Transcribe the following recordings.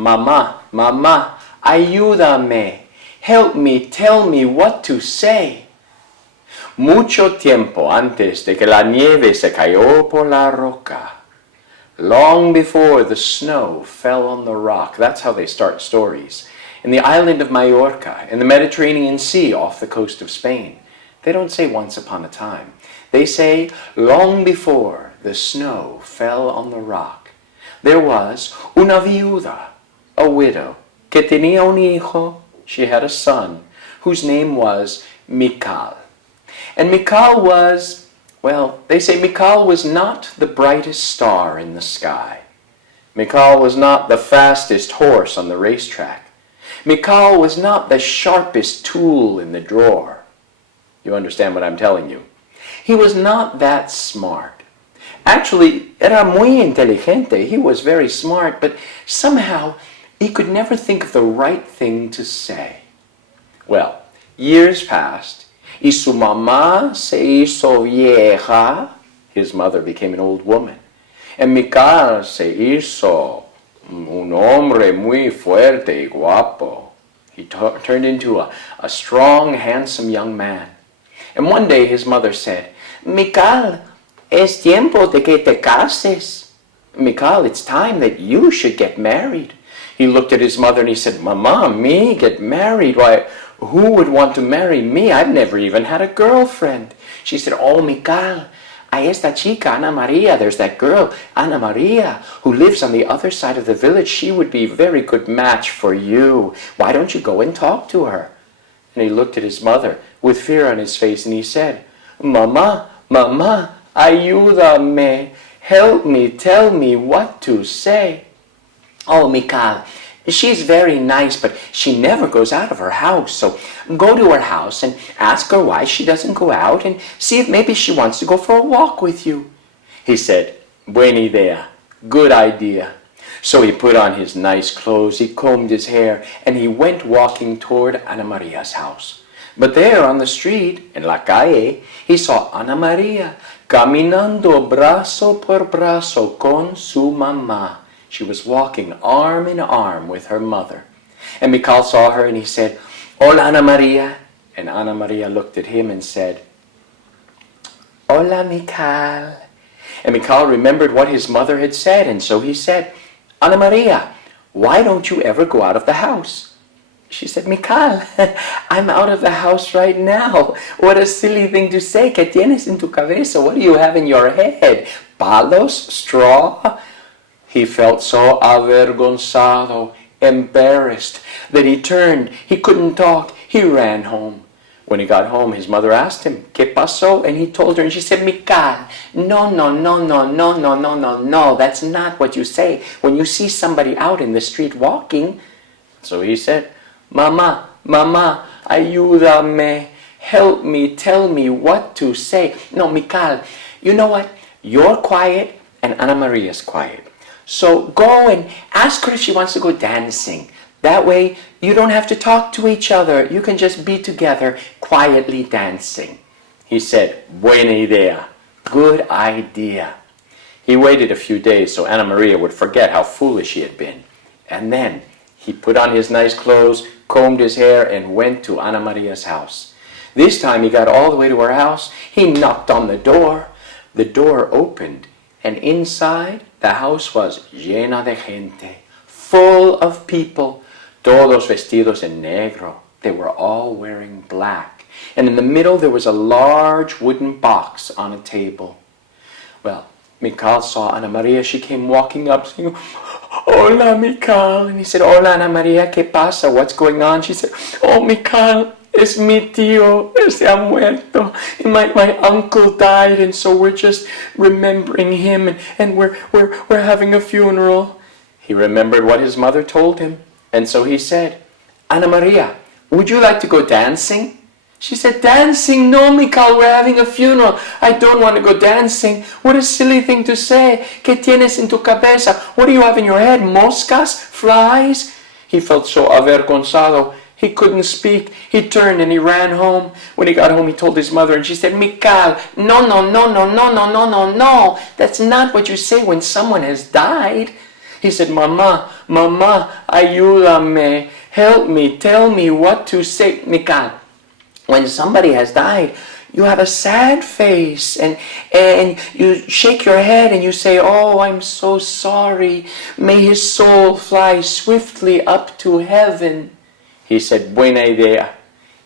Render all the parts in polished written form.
Mamá, mamá, ayúdame. Help me, tell me what to say. Mucho tiempo antes de que la nieve se cayó por la roca. Long before the snow fell on the rock. That's how they start stories. In the island of Majorca, in the Mediterranean Sea off the coast of Spain. They don't say once upon a time. They say long before the snow fell on the rock. There was una viuda, a widow, que tenía un hijo. She had a son whose name was Mical. And Mical was, well, they say Mical was not the brightest star in the sky. Mical was not the fastest horse on the racetrack. Mical was not the sharpest tool in the drawer. You understand what I'm telling you? He was not that smart. Actually, era muy inteligente. He was very smart, but somehow he could never think of the right thing to say. Well, years passed, y su mamá se hizo vieja. His mother became an old woman. And Mical se hizo un hombre muy fuerte y guapo. He turned into a strong, handsome young man. And one day his mother said, Mical, es tiempo de que te cases. Mical, it's time that you should get married. He looked at his mother and he said, Mamá, me get married? Why, who would want to marry me? I've never even had a girlfriend. She said, oh, Mical, a esta chica, Ana Maria, there's that girl, Ana Maria, who lives on the other side of the village. She would be a very good match for you. Why don't you go and talk to her? And he looked at his mother with fear on his face and he said, Mamá, mamá, ayúdame. Help me, tell me what to say. Oh, Mical, she's very nice, but she never goes out of her house. So go to her house and ask her why she doesn't go out and see if maybe she wants to go for a walk with you. He said, buena idea, good idea. So he put on his nice clothes, he combed his hair, and he went walking toward Ana Maria's house. But there on the street, en la calle, he saw Ana Maria caminando brazo por brazo con su mamá. She was walking arm in arm with her mother. And Mical saw her and he said, Hola, Ana Maria. And Ana Maria looked at him and said, Hola, Mical. And Mical remembered what his mother had said, and so he said, Ana Maria, why don't you ever go out of the house? She said, Mical, I'm out of the house right now. What a silly thing to say. ¿Qué tienes en tu cabeza? What do you have in your head? Palos? Straw? He felt so avergonzado, embarrassed, that he turned. He couldn't talk. He ran home. When he got home, his mother asked him, ¿Qué pasó? And he told her, and she said, Mical, no, that's not what you say when you see somebody out in the street walking. So he said, Mamá, ayúdame, help me, tell me what to say. No, Mical, you know what? You're quiet and Ana Maria's quiet. So go and ask her if she wants to go dancing. That way, you don't have to talk to each other. You can just be together, quietly dancing. He said, buena idea. Good idea. He waited a few days so Ana Maria would forget how foolish he had been. And then he put on his nice clothes, combed his hair, and went to Ana Maria's house. This time he got all the way to her house. He knocked on the door. The door opened, and inside the house was llena de gente, full of people, todos vestidos en negro. They were all wearing black. And in the middle there was a large wooden box on a table. Well, Mical saw Ana Maria. She came walking up saying, Hola, Mical. And he said, Hola, Ana Maria, ¿qué pasa? What's going on? She said, Oh, Mical, es mi tío. Él se ha muerto. My uncle died, and so we're just remembering him, and we're having a funeral. He remembered what his mother told him, and so he said, Ana Maria, would you like to go dancing? She said, dancing? No, Mical, we're having a funeral. I don't want to go dancing. What a silly thing to say. ¿Qué tienes en tu cabeza? What do you have in your head? Moscas? Flies? He felt so avergonzado. He couldn't speak. He turned and he ran home. When he got home, he told his mother, and she said, Mical, no. That's not what you say when someone has died. He said, Mamá, Mamá, ayúdame. Help me, tell me what to say. Mikal, when somebody has died, you have a sad face and you shake your head and you say, oh, I'm so sorry. May his soul fly swiftly up to heaven. He said, buena idea.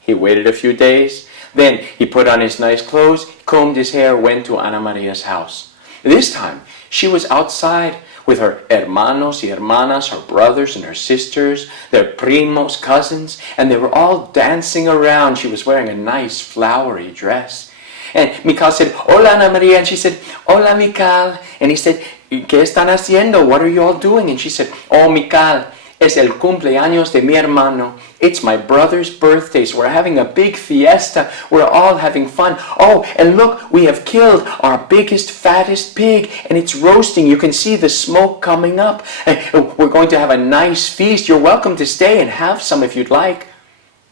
He waited a few days. Then he put on his nice clothes, combed his hair, went to Ana Maria's house. This time, she was outside with her hermanos y hermanas, her brothers and her sisters, their primos, cousins, and they were all dancing around. She was wearing a nice flowery dress. And Mikal said, hola Ana Maria, and she said, hola Mikal. And he said, ¿qué están haciendo? What are you all doing? And she said, oh Mikal, es el cumpleaños de mi hermano. It's my brother's birthday, so we're having a big fiesta. We're all having fun. Oh, and look, we have killed our biggest, fattest pig, and it's roasting. You can see the smoke coming up. We're going to have a nice feast. You're welcome to stay and have some if you'd like.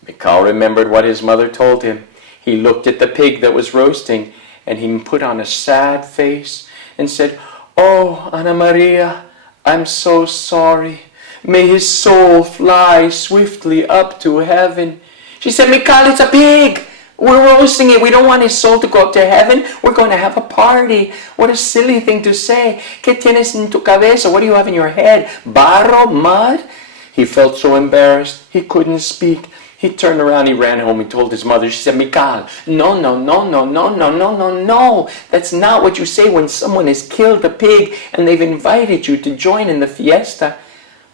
Mikal remembered what his mother told him. He looked at the pig that was roasting, and he put on a sad face and said, oh, Ana Maria, I'm so sorry. May his soul fly swiftly up to heaven. She said, Mikal, it's a pig. We're roasting it. We don't want his soul to go up to heaven. We're going to have a party. What a silly thing to say. ¿Qué tienes en tu cabeza? What do you have in your head? Barro? Mud? He felt so embarrassed. He couldn't speak. He turned around, he ran home, he told his mother. She said, Mikal, no. That's not what you say when someone has killed a pig and they've invited you to join in the fiesta.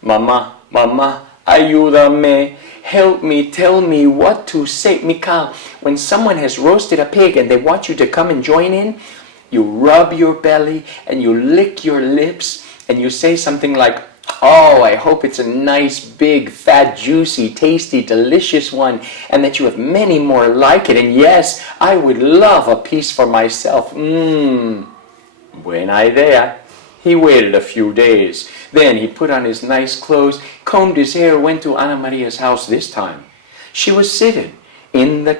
Mamá, ayúdame, help me, tell me what to say. Mikal, when someone has roasted a pig and they want you to come and join in, you rub your belly and you lick your lips and you say something like, oh, I hope it's a nice, big, fat, juicy, tasty, delicious one, and that you have many more like it. And yes, I would love a piece for myself. Buena idea. He waited a few days. Then he put on his nice clothes, combed his hair, went to Ana Maria's house this time. She was seated in the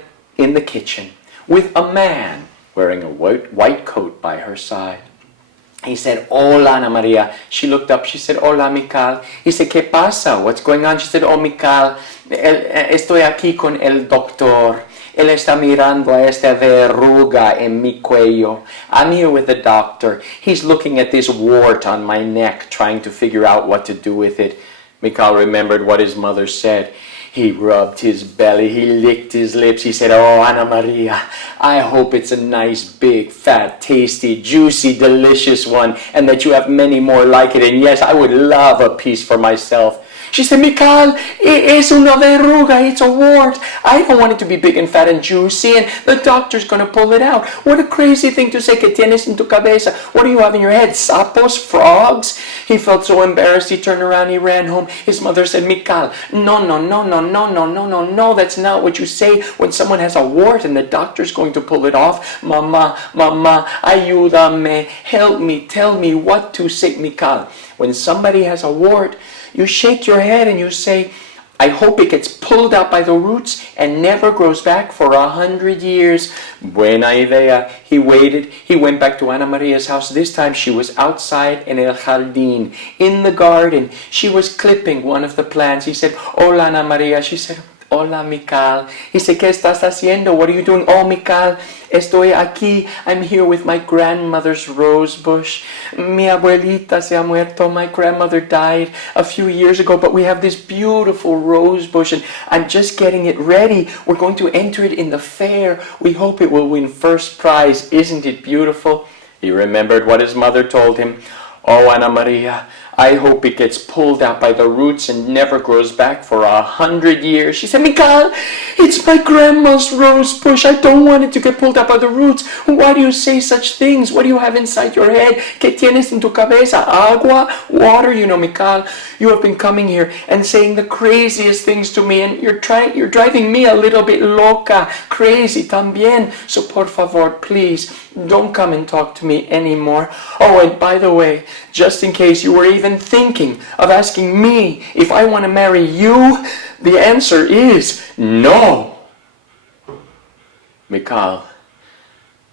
kitchen with a man wearing a white coat by her side. He said, hola Ana Maria. She looked up, she said, hola Mikal. He said, ¿qué pasa? What's going on? She said, oh Mikal, estoy aquí con el doctor. Él está mirando a esta verruga en mi cuello. I'm here with the doctor. He's looking at this wart on my neck, trying to figure out what to do with it. Mikal remembered what his mother said. He rubbed his belly, he licked his lips. He said, oh, Ana Maria, I hope it's a nice, big, fat, tasty, juicy, delicious one, and that you have many more like it. And yes, I would love a piece for myself. She said, Mikal, es una verruga, it's a wart. I don't want it to be big and fat and juicy, and the doctor's going to pull it out. What a crazy thing to say, que tienes en tu cabeza. What do you have in your head, sapos, frogs? He felt so embarrassed, he turned around, he ran home. His mother said, Mikal, no, that's not what you say when someone has a wart and the doctor's going to pull it off. Mamá, ayúdame, help me, tell me what to say. Mikal, when somebody has a wart, you shake your head and you say, I hope it gets pulled out by the roots and never grows back for 100 years. Buena idea. He waited. He went back to Ana Maria's house. This time she was outside in el jardín, in the garden. She was clipping one of the plants. He said, hola Ana Maria. She said, hola Mikal. He said, ¿qué estás haciendo? What are you doing? Oh Mikal, estoy aquí. I'm here with my grandmother's rose bush. Mi abuelita se ha muerto. My grandmother died a few years ago, but we have this beautiful rose bush and I'm just getting it ready. We're going to enter it in the fair. We hope it will win first prize. Isn't it beautiful? He remembered what his mother told him. Oh, Ana Maria, I hope it gets pulled out by the roots and never grows back for 100 years. She said, Mikal, it's my grandma's rose bush. I don't want it to get pulled out by the roots. Why do you say such things? What do you have inside your head? ¿Qué tienes en tu cabeza? Agua? Water? You know, Mikal, you have been coming here and saying the craziest things to me, and you're driving me a little bit loca, crazy también. So por favor, please, don't come and talk to me anymore. Oh, and by the way, just in case you were even thinking of asking me if I want to marry you, the answer is no. Mikal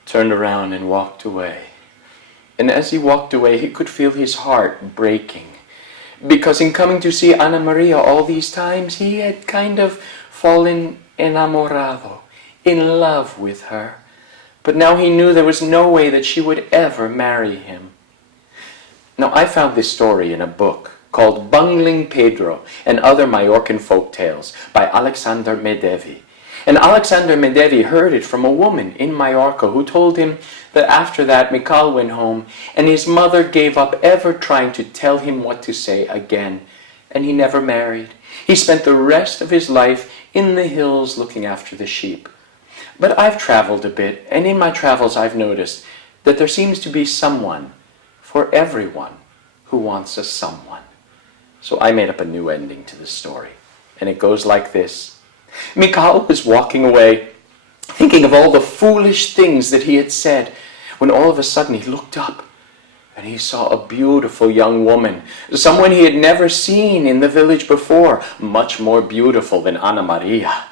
turned around and walked away. And as he walked away, he could feel his heart breaking. because in coming to see Ana Maria all these times, he had kind of fallen enamorado, in love with her. But now he knew there was no way that she would ever marry him. Now, I found this story in a book called Bungling Pedro and Other Majorcan Folk Tales by Alexander Medevi. And Alexander Medevi heard it from a woman in Majorca who told him that after that Mikal went home and his mother gave up ever trying to tell him what to say again, and he never married. He spent the rest of his life in the hills looking after the sheep. But I've traveled a bit, and in my travels I've noticed that there seems to be someone for everyone who wants a someone. So I made up a new ending to the story, and it goes like this. Mikal was walking away, thinking of all the foolish things that he had said, when all of a sudden he looked up and he saw a beautiful young woman, someone he had never seen in the village before, much more beautiful than Ana Maria.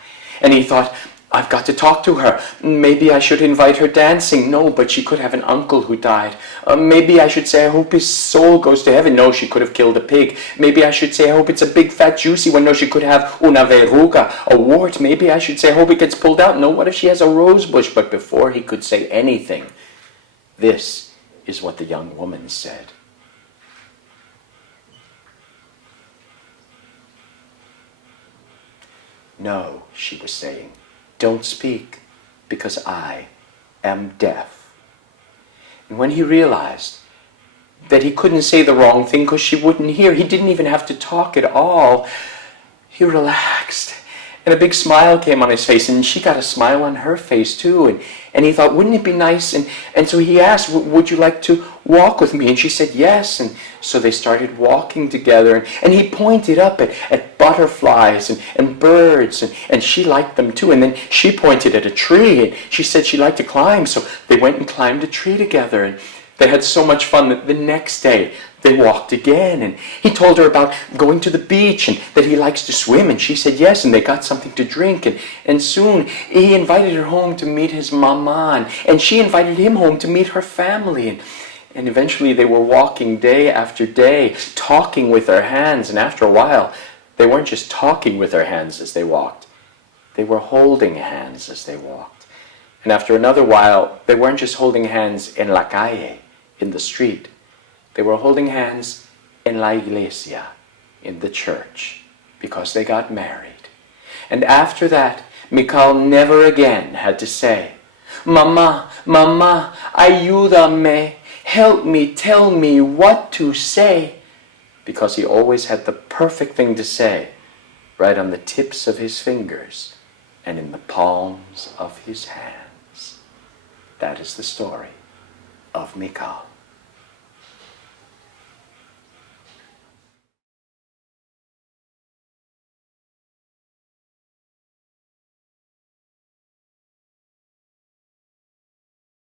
And he thought, I've got to talk to her. Maybe I should invite her dancing. No, but she could have an uncle who died. Maybe I should say, I hope his soul goes to heaven. No, she could have killed a pig. Maybe I should say, I hope it's a big, fat, juicy one. No, she could have una verruga, a wart. Maybe I should say, I hope it gets pulled out. No, what if she has a rose bush? But before he could say anything, this is what the young woman said. No, she was saying. Don't speak, because I am deaf. And when he realized that he couldn't say the wrong thing because she wouldn't hear, he didn't even have to talk at all, he relaxed. And a big smile came on his face, and she got a smile on her face too. And he thought, wouldn't it be nice? And so he asked, would you like to walk with me? And she said yes. And so they started walking together. And he pointed up at butterflies and birds, and she liked them too. And then she pointed at a tree, and she said she liked to climb. So they went and climbed a tree together. And they had so much fun that the next day they walked again, and he told her about going to the beach and that he likes to swim, and she said yes, and they got something to drink, and soon he invited her home to meet his Mamá, and she invited him home to meet her family, and eventually they were walking day after day, talking with their hands, and after a while they weren't just talking with their hands as they walked, they were holding hands as they walked. And after another while, they weren't just holding hands en la calle, in the street. They were holding hands en la iglesia, in the church, because they got married. And after that, Mikal never again had to say, Mamá, Mamá, ayúdame, help me, tell me what to say, because he always had the perfect thing to say, right on the tips of his fingers and in the palms of his hands. That is the story of Mikal.